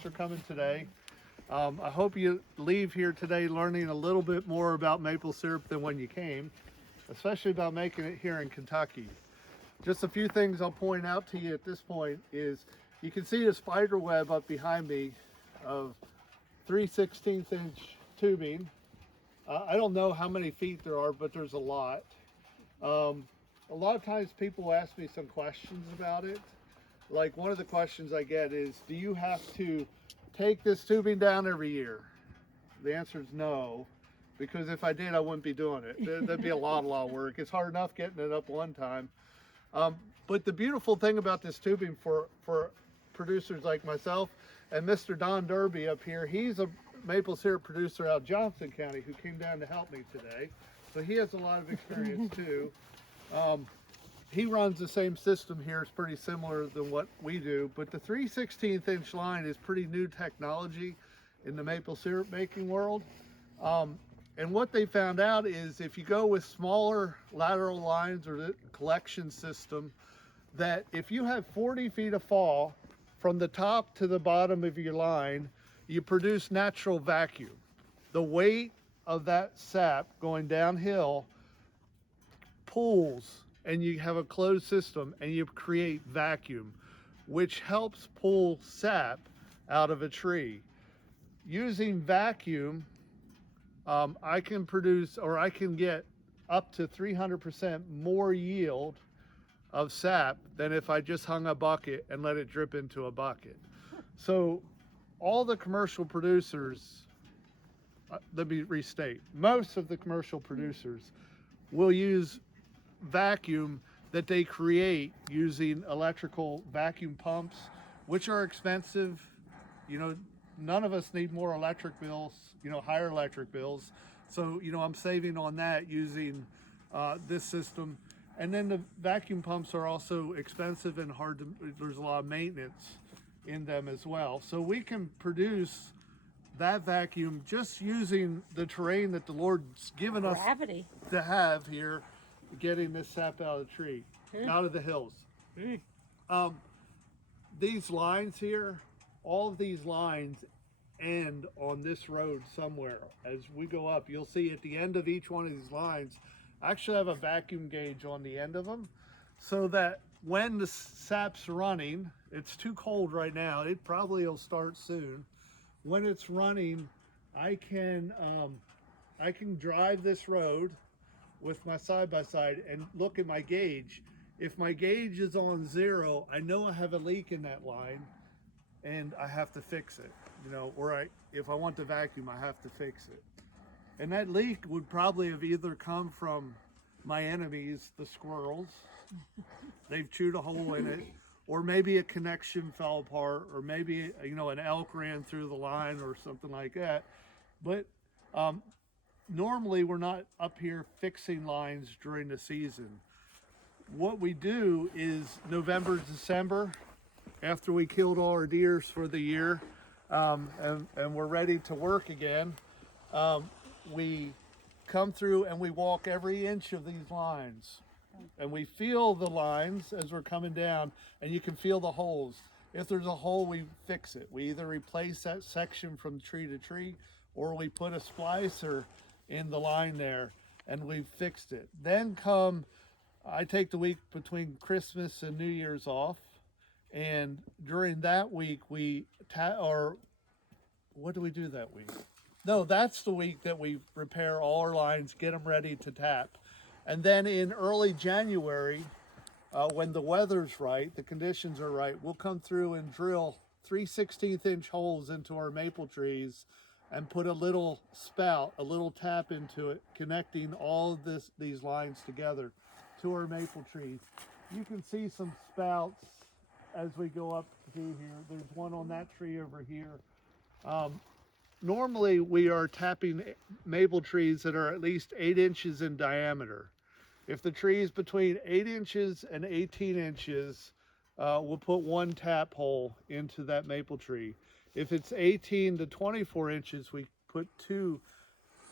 Thanks for coming today. I hope you leave here today learning a little bit more about maple syrup than when you came, especially about making it here in Kentucky. Just a few things I'll point out to you at this point is you can see a spider web up behind me of 3/16 inch tubing. I don't know how many feet there are, but there's a lot. A lot of times people ask me some questions about it. Like one of the questions I get is, do you have to take this tubing down every year? The answer is no, because if I did, I wouldn't be doing it. That'd be a lot of work. It's hard enough getting it up one time. But the beautiful thing about this tubing for producers like myself and Mr. Don Derby up here, he's a maple syrup producer out of Johnson County who came down to help me today. So he has a lot of experience too. He runs the same system here. It's pretty similar than what we do, but the 3/16 inch line is pretty new technology in the maple syrup making world. And what they found out is if you go with smaller lateral lines or the collection system, that if you have 40 feet of fall from the top to the bottom of your line, you produce natural vacuum. The weight of that sap going downhill pulls, and you have a closed system and you create vacuum, which helps pull sap out of a tree. Using vacuum, I can produce, or I can get up to 300% more yield of sap than if I just hung a bucket and let it drip into a bucket. So all the commercial producers, let me restate, most of the commercial producers will use vacuum that they create using electrical vacuum pumps, which are expensive. You know, none of us need more electric bills, higher electric bills. So, I'm saving on that using this system. And then the vacuum pumps are also expensive and hard to, there's a lot of maintenance in them as well. So we can produce that vacuum just using the terrain that the Lord's given us Gravity. to have here, getting this sap out of the tree, out of the hills. These lines here, all of these lines end on this road somewhere. As we go up, you'll see at the end of each one of these lines, I actually have a vacuum gauge on the end of them, so that when the sap's running, it's too cold right now, it probably will start soon. When it's running, I can drive this road with my side-by-side and look at my gauge. If my gauge is on 0, I know I have a leak in that line and I have to fix it. Or if I want to vacuum, I have to fix it. And that leak would probably have either come from my enemies, the squirrels. They've chewed a hole in it, or maybe a connection fell apart, or maybe an elk ran through the line or something like that. But normally we're not up here fixing lines during the season. What we do is November, December, after we killed all our deers for the year, and we're ready to work again, we come through and we walk every inch of these lines. And we feel the lines as we're coming down, and you can feel the holes. If there's a hole, we fix it. We either replace that section from tree to tree, or we put a splicer in the line there and we've fixed it. Then I take the week between Christmas and New Year's off, and during that week or what do we do that week? No, that's the week that we repair all our lines, get them ready to tap. And then in early January, when the weather's right, the conditions are right, we'll come through and drill 3/16 inch holes into our maple trees and put a little spout, a little tap into it, connecting all of these lines together to our maple trees. You can see some spouts as we go up through here. There's one on that tree over here. Normally we are tapping maple trees that are at least 8 inches in diameter. If the tree is between 8 inches and 18 inches, we'll put one tap hole into that maple tree. If it's 18 to 24 inches, we put 2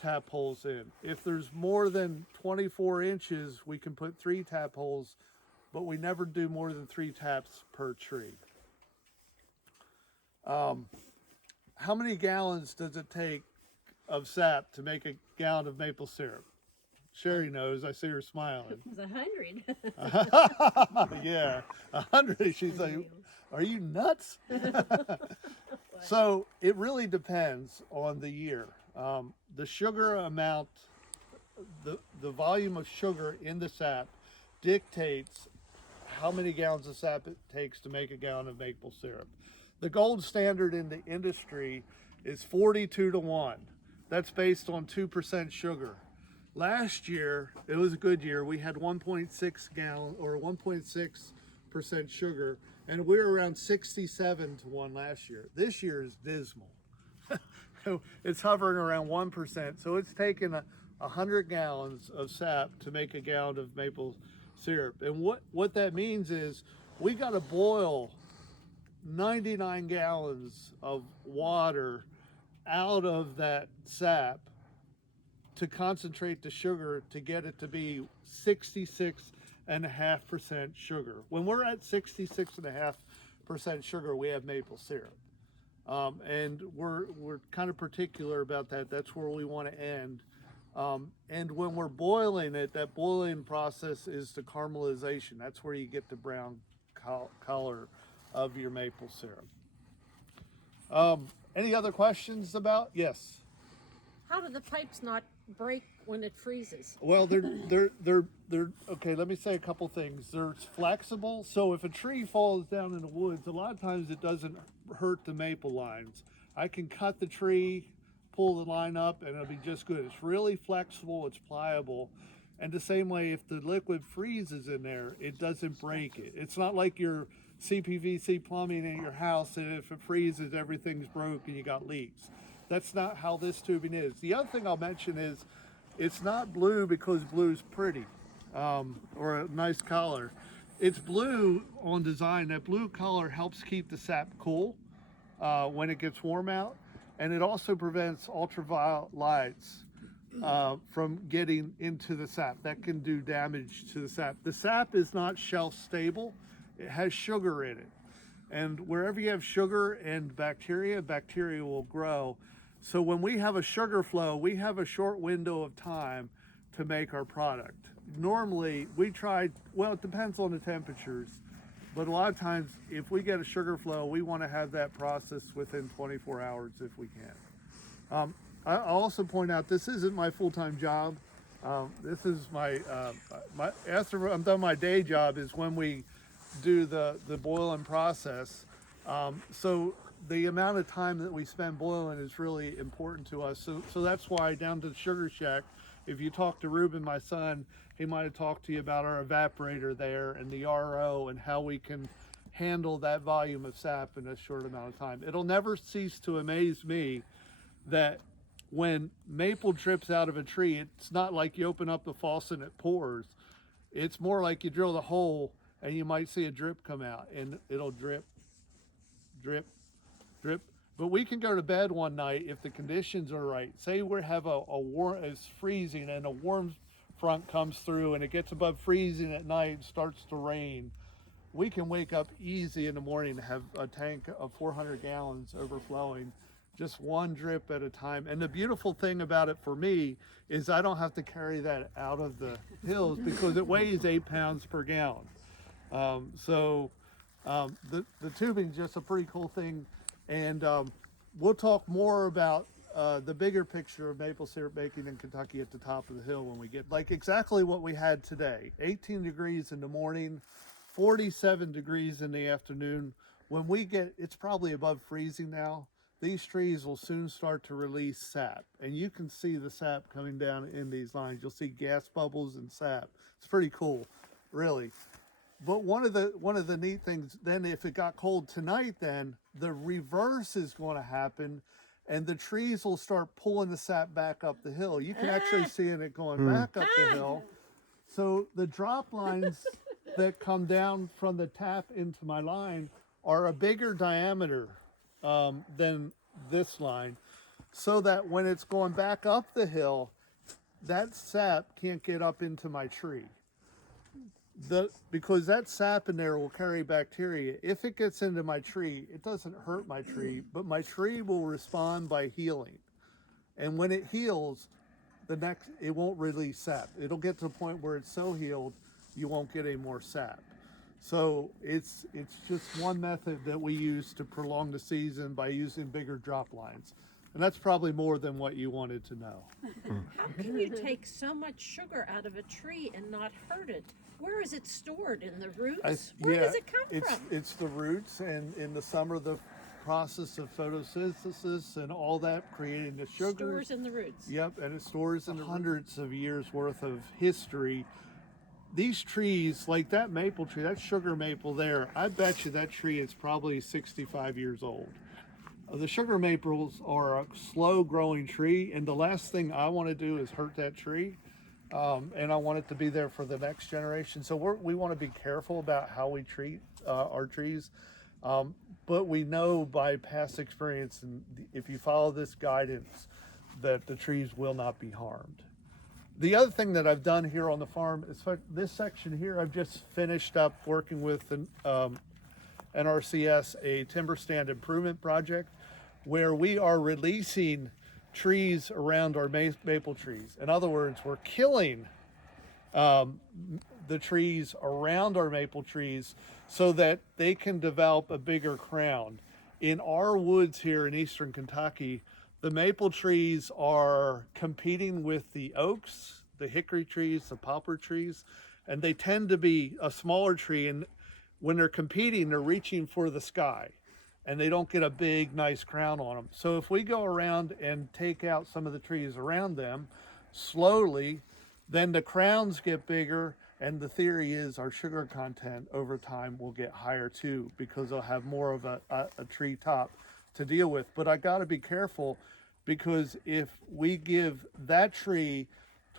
tap holes in. If there's more than 24 inches, we can put 3 tap holes, but we never do more than 3 taps per tree. how many gallons does it take of sap to make a gallon of maple syrup? Sherry knows. I see her smiling. It's 100. Yeah, 100. She's like, "Are you nuts?" So it really depends on the year. The sugar amount, the volume of sugar in the sap dictates how many gallons of sap it takes to make a gallon of maple syrup. The gold standard in the industry is 42 to 1. That's based on 2% sugar. Last year, it was a good year. We had 1.6 gallon or 1.6% sugar, and we were around 67 to 1 last year. This year is dismal. It's hovering around 1%. So it's taken 100 gallons of sap to make a gallon of maple syrup. And what that means is we got to boil 99 gallons of water out of that sap to concentrate the sugar to get it to be 66.5% sugar. When we're at 66.5% sugar, we have maple syrup. And we're kind of particular about that. That's where we want to end. And when we're boiling it, that boiling process is the caramelization. That's where you get the brown color of your maple syrup. Any other questions about? Yes. How do the pipes not break when it freezes? Well, they're okay. Let me say a couple things. They're flexible, so if a tree falls down in the woods, a lot of times it doesn't hurt the maple lines. I can cut the tree, pull the line up, and it'll be just good. It's really flexible. It's pliable. And the same way, if the liquid freezes in there, it doesn't break it. It's not like your CPVC plumbing in your house, and if it freezes, everything's broke and you got leaks. That's not how this tubing is. The other thing I'll mention is it's not blue because blue's pretty or a nice color. It's blue on design. That blue color helps keep the sap cool when it gets warm out, and it also prevents ultraviolet lights from getting into the sap. That can do damage to the sap. The sap is not shelf stable. It has sugar in it. And wherever you have sugar and bacteria will grow. So when we have a sugar flow, we have a short window of time to make our product. Normally, we try, well, it depends on the temperatures, but a lot of times, if we get a sugar flow, we want to have that process within 24 hours if we can. I'll also point out, this isn't my full-time job. This is after I'm done my day job is when we do the boiling process. So the amount of time that we spend boiling is really important to us. So that's why down to the Sugar Shack, if you talk to Ruben, my son, he might have talked to you about our evaporator there and the RO and how we can handle that volume of sap in a short amount of time. It'll never cease to amaze me that when maple drips out of a tree, it's not like you open up the faucet and it pours. It's more like you drill the hole and you might see a drip come out, and it'll drip, drip, drip. But we can go to bed one night if the conditions are right. Say we have a warm, it's freezing, and a warm front comes through and it gets above freezing at night and starts to rain. We can wake up easy in the morning to have a tank of 400 gallons overflowing, just one drip at a time. And the beautiful thing about it for me is I don't have to carry that out of the hills because it weighs 8 pounds per gallon. The tubing is just a pretty cool thing, and we'll talk more about the bigger picture of maple syrup making in Kentucky at the top of the hill when we get, like exactly what we had today. 18 degrees in the morning, 47 degrees in the afternoon. When we get, it's probably above freezing now. These trees will soon start to release sap, and you can see the sap coming down in these lines. You'll see gas bubbles and sap. It's pretty cool, really. But one of the neat things, then if it got cold tonight, then the reverse is going to happen, and the trees will start pulling the sap back up the hill. You can actually see it going back up the hill. So the drop lines that come down from the tap into my line are a bigger diameter than this line, so that when it's going back up the hill, that sap can't get up into my tree. Because that sap in there will carry bacteria. If it gets into my tree, it doesn't hurt my tree, but my tree will respond by healing. And when it heals, it won't release sap. It'll get to the point where it's so healed, you won't get any more sap. So it's just one method that we use to prolong the season by using bigger drop lines. And that's probably more than what you wanted to know. How can you take so much sugar out of a tree and not hurt it? Where is it stored? In the roots? Where does it come from? It's the roots, and in the summer, the process of photosynthesis and all that, creating the sugar. Stores in the roots. Yep, and it stores in hundreds of years worth of history. These trees, like that maple tree, that sugar maple there, I bet you that tree is probably 65 years old. The sugar maples are a slow growing tree, and the last thing I want to do is hurt that tree. And I want it to be there for the next generation. So we want to be careful about how we treat our trees. But we know by past experience, and if you follow this guidance, that the trees will not be harmed. The other thing that I've done here on the farm is this section here, I've just finished up working with NRCS, a timber stand improvement project, where we are releasing trees around our maple trees. In other words, we're killing the trees around our maple trees so that they can develop a bigger crown. In our woods here in eastern Kentucky, the maple trees are competing with the oaks, the hickory trees, the poplar trees, and they tend to be a smaller tree, and when they're competing, they're reaching for the sky, and they don't get a big, nice crown on them. So if we go around and take out some of the trees around them slowly, then the crowns get bigger, and the theory is our sugar content over time will get higher too, because they'll have more of a tree top to deal with. But I got to be careful, because if we give that tree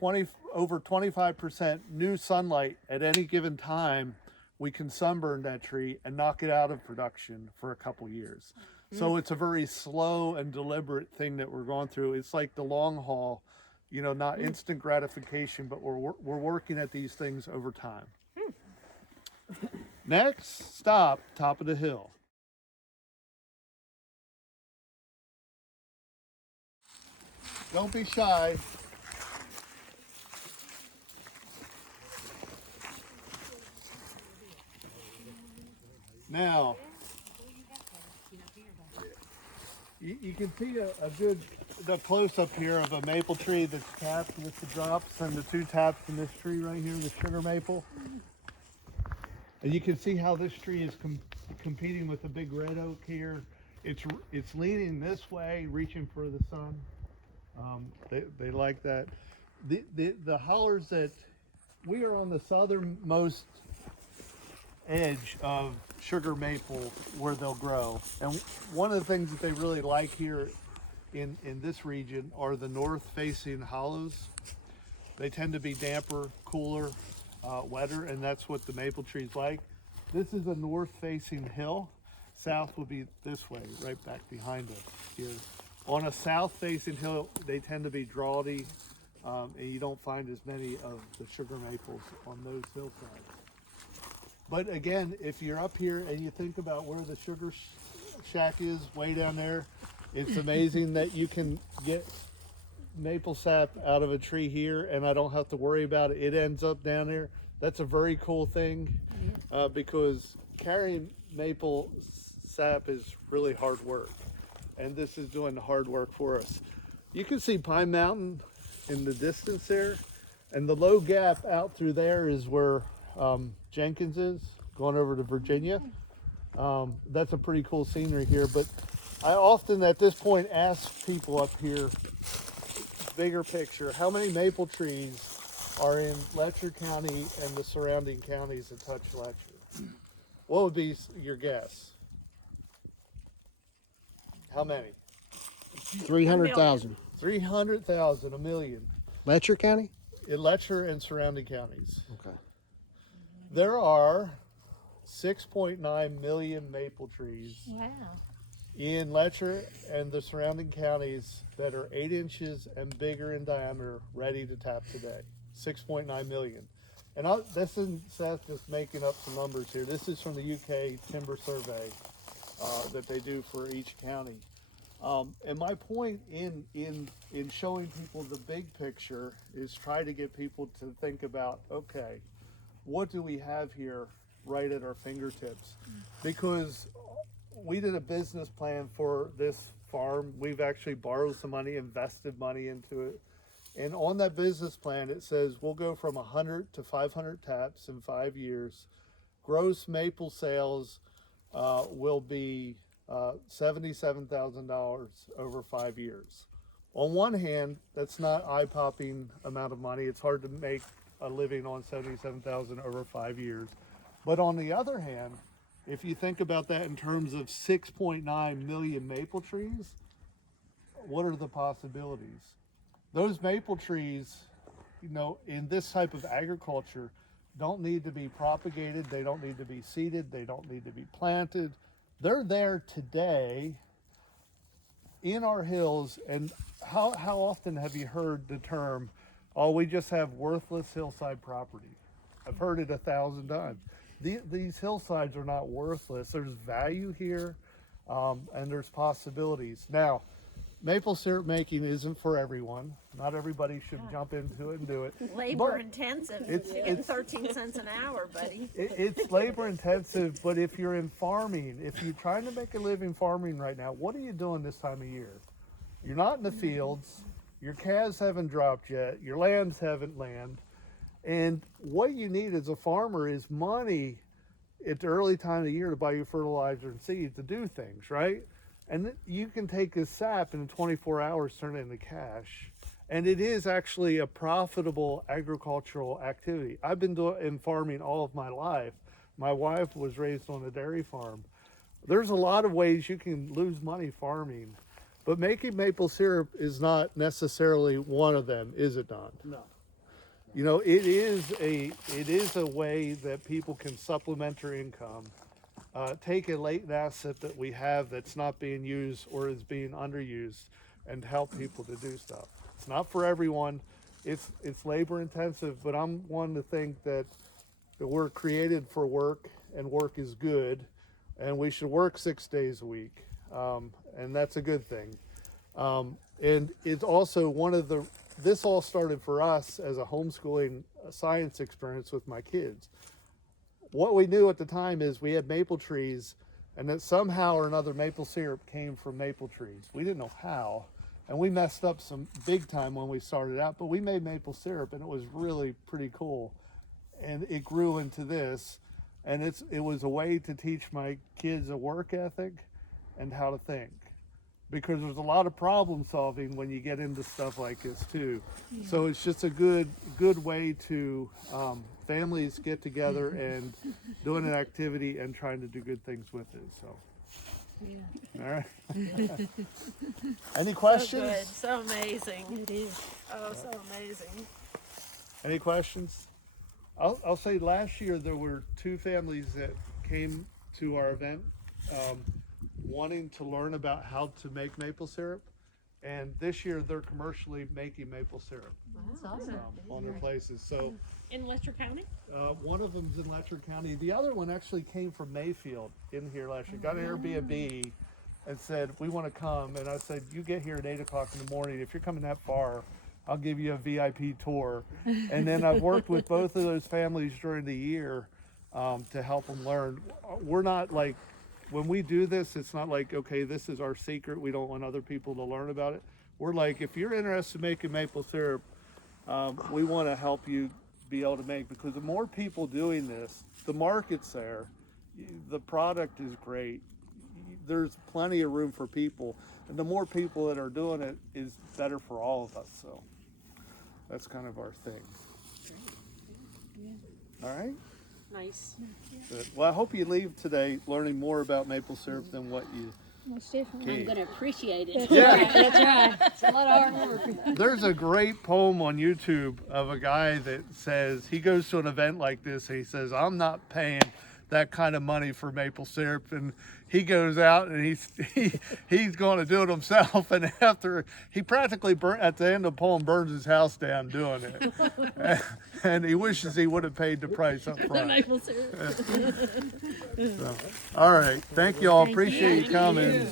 over 25% new sunlight at any given time, we can sunburn that tree and knock it out of production for a couple years. So it's a very slow and deliberate thing that we're going through. It's like the long haul, not instant gratification, but we're working at these things over time. Next stop, top of the hill. Don't be shy. Now, you can see the close-up here of a maple tree that's tapped with the drops, and the two taps in this tree right here, the sugar maple. And you can see how this tree is competing with the big red oak here. It's leaning this way, reaching for the sun. They like that. The hollers that we are on the southernmost edge of sugar maple where they'll grow, and one of the things that they really like here in this region are the north facing hollows. They tend to be damper, cooler, wetter, and that's what the maple trees like. This is a north facing hill. South will be this way, right back behind us here. On a south facing hill, they tend to be droughty, and you don't find as many of the sugar maples on those hillsides. But again, if you're up here and you think about where the sugar shack is, way down there, it's amazing that you can get maple sap out of a tree here, and I don't have to worry about it. It ends up down there. That's a very cool thing, because carrying maple sap is really hard work, and this is doing the hard work for us. You can see Pine Mountain in the distance there, and the low gap out through there is where Jenkins is, going over to Virginia. That's a pretty cool scenery here, but I often at this point ask people up here, bigger picture, how many maple trees are in Letcher County and the surrounding counties that touch Letcher? What would be your guess? How many? 300,000. 300,000, a million. Letcher County? In Letcher and surrounding counties. Okay. There are 6.9 million maple trees in Letcher and the surrounding counties that are 8 inches and bigger in diameter, ready to tap today. 6.9 million. And this isn't Seth just making up some numbers here. This is from the UK Timber Survey that they do for each county. And my point in showing people the big picture is try to get people to think about, okay, what do we have here right at our fingertips? Because we did a business plan for this farm. We've actually borrowed some money, invested money into it. And on that business plan, it says we'll go from 100 to 500 taps in 5 years. Gross maple sales will be $77,000 over 5 years. On one hand, that's not eye-popping amount of money. It's hard to make a living on $77,000 over 5 years. But on the other hand, if you think about that in terms of 6.9 million maple trees, what are the possibilities? Those maple trees, you know, in this type of agriculture, don't need to be propagated. They don't need to be seeded. They don't need to be planted. They're there today in our hills. And how often have you heard the term, oh, we just have worthless hillside property? I've heard it 1,000 times. These hillsides are not worthless. There's value here, and there's possibilities. Now, maple syrup making isn't for everyone. Not everybody should jump into it and do it. Labor intensive. It's 13 cents an hour, buddy. It's labor intensive, but if you're in farming, if you're trying to make a living farming right now, what are you doing this time of year? You're not in the fields. Your calves haven't dropped yet. Your lambs haven't lambed. And what you need as a farmer is money at the early time of the year to buy your fertilizer and seed to do things, right? And you can take this sap and in 24 hours turn it into cash. And it is actually a profitable agricultural activity. I've been in farming all of my life. My wife was raised on a dairy farm. There's a lot of ways you can lose money farming, but making maple syrup is not necessarily one of them, is it, Don? No. You know, it is a way that people can supplement their income, take a latent asset that we have that's not being used or is being underused, and help people to do stuff. It's not for everyone. It's labor intensive, but I'm one to think that we're created for work, and work is good, and we should work 6 days a week, and that's a good thing. And it's also this all started for us as a homeschooling science experience with my kids. What we knew at the time is we had maple trees, and that somehow or another maple syrup came from maple trees. We didn't know how, and we messed up some big time when we started out, but we made maple syrup, and it was really pretty cool. And it grew into this, and it was a way to teach my kids a work ethic and how to think. Because there's a lot of problem solving when you get into stuff like this too. Yeah. So it's just a good way to families get together and doing an activity and trying to do good things with it. So, yeah. All right. Any questions? So good, so amazing. It is. Oh, so amazing. Any questions? I'll say last year there were 2 families that came to our event. Wanting to learn about how to make maple syrup, and this year they're commercially making maple syrup That's awesome. on their places. So In Letcher County? one of them's in Letcher County. The other one actually came from Mayfield in here last year. Got an Airbnb and said, we want to come. And I said, you get here at 8 o'clock in the morning. If you're coming that far, I'll give you a VIP tour. And then I've worked with both of those families during the year to help them learn. We're not like, when we do this, it's not like, okay, this is our secret. We don't want other people to learn about it. We're like, if you're interested in making maple syrup, we want to help you be able to make, because the more people doing this, the market's there, the product is great, there's plenty of room for people, and the more people that are doing it is better for all of us. So that's kind of our thing. All right. Nice. Good. Well, I hope you leave today learning more about maple syrup than what you Most definitely. Okay. I'm going to appreciate it. Yeah. That's right. It's a lot of hard work. There's a great poem on YouTube of a guy that says he goes to an event like this and he says, I'm not paying that kind of money for maple syrup, and he goes out and he's going to do it himself, and after he practically at the end of the poem burns his house down doing it, and he wishes he would have paid the price up The front. maple syrup. So, all right, thank you all. Thank Appreciate you coming. you.